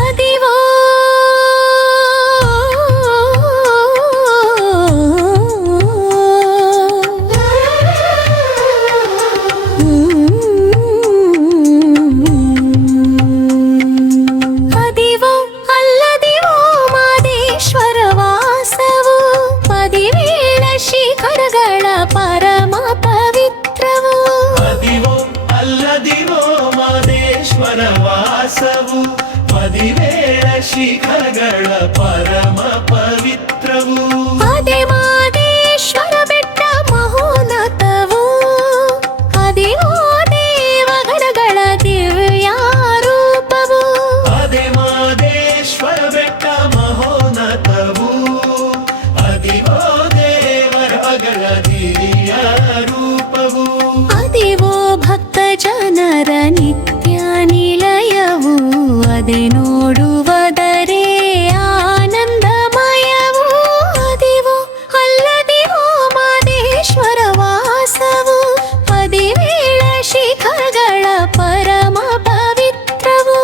ಅದಿವೋ ಅದಿವೋ ಅಲ್ಲದಿವೋ ಮಾದೇಶ್ವರ ವಾಸವು ಪದಿವೇಳ ಶಿಖರಗಳ ಪರಮ ಪವಿತ್ರವು. ಅದಿವೋ ಅಲ್ಲದಿವೋ ಮಾದೇಶ್ವರ ವಾಸವು ಪದಿವೇಳ ಶಿಖರಗಳ ಪರಮ ಪವಿತ್ರವು. ಅದೇ ಮಾದೇಶ್ವರ ಬೆಟ್ಟ ಮಹೋನ್ನತವು ಅದಿವೋ ದೇವಗಣಗಳ ದಿವ್ಯ ರೂಪವು. ಅದೇ ಮಾದೇಶ್ವರ ಬೆಟ್ಟ ಮಹೋನ್ನತವು ಅದಿವೋ ದೇವರಗಳ ದಿವ್ಯ ರೂಪವು. ಅದಿವೋ ಭಕ್ತ ಜನರ ನಿತ್ಯ ನಿಲಯವು ಅದೆ ನೋಡುವುದರೆ ಆನಂದಮಯವು. ಅದಿವೋ ಅಲ್ಲದಿವೋ ಮಾದೇಶ್ವರ ವಾಸವು ಪದಿವೇಳ ಶಿಖರಗಳ ಪರಮ ಪವಿತ್ರವು.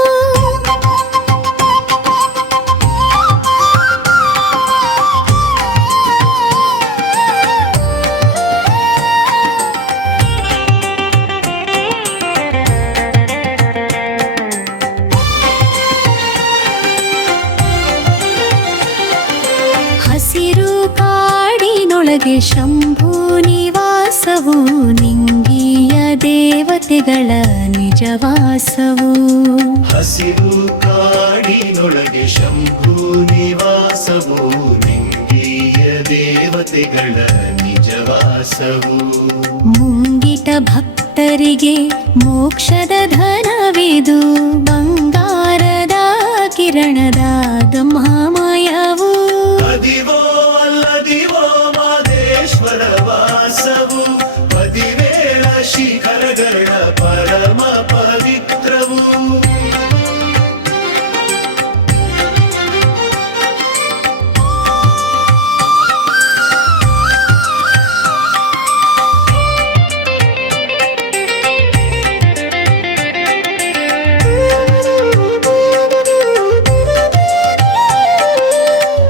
ಹಸಿರು ಕಾಡಿನೊಳಗೆ ಶಂಭು ನಿವಾಸವು ನಿಂಗಿಯ ದೇವತೆಗಳ ನಿಜವಾಸವು. ಹಸಿರು ಕಾಡಿನೊಳಗೆ ಶಂಭು ನಿವಾಸವು ನಿಂಗಿಯ ದೇವತೆಗಳ ನಿಜವಾಸವು. ಮುಂಗಿಟ ಭಕ್ತರಿಗೆ ಮೋಕ್ಷದ ಧನವಿದು ಬಂಗಾರದ ಕಿರಣದ ಬ್ರಹ್ಮಮಯವು. ಅದಿವೋ ಅಲ್ಲದಿವೋ ಮಾದೇಶ್ವರ ವಾಸವು ಪದಿವೇಳ ಶಿಖರಗಳ ಪರಮ ಪವಿತ್ರವು.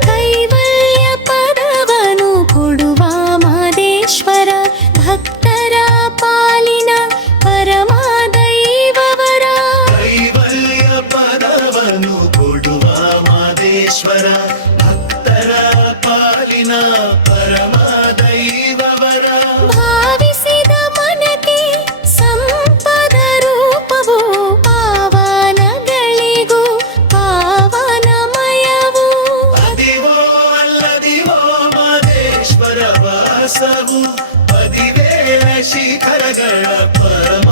ಕೈವಲ್ಯ ಪದವನು ಕೊಡುವ ಮಾದೇಶ್ವರ ಭಕ್ತರ ಪಾಲಿನ ಪರಮ ದೈವವರ. ಕೈವಲ್ಯ ಪದವನ್ನು ಕೊಡುವ ಮಾದೇಶ್ವರ ಭಕ್ತರ ಪಾಲಿನ ಪರಮ ದೈವವರ. ಭಾವಿಸಿದ ಮನಕ್ಕೆ ಸಂಪದ ರೂಪವು ಪಾವನಗಳಿಗೂ ಪಾವನಮಯವು. ಅದಿವೋ ಅಲ್ಲದಿವೋ ಮಾದೇಶ್ವರ ವಾಸವು ಪದಿವೇಳ ಶಿಖರಗಳ ಪರಮ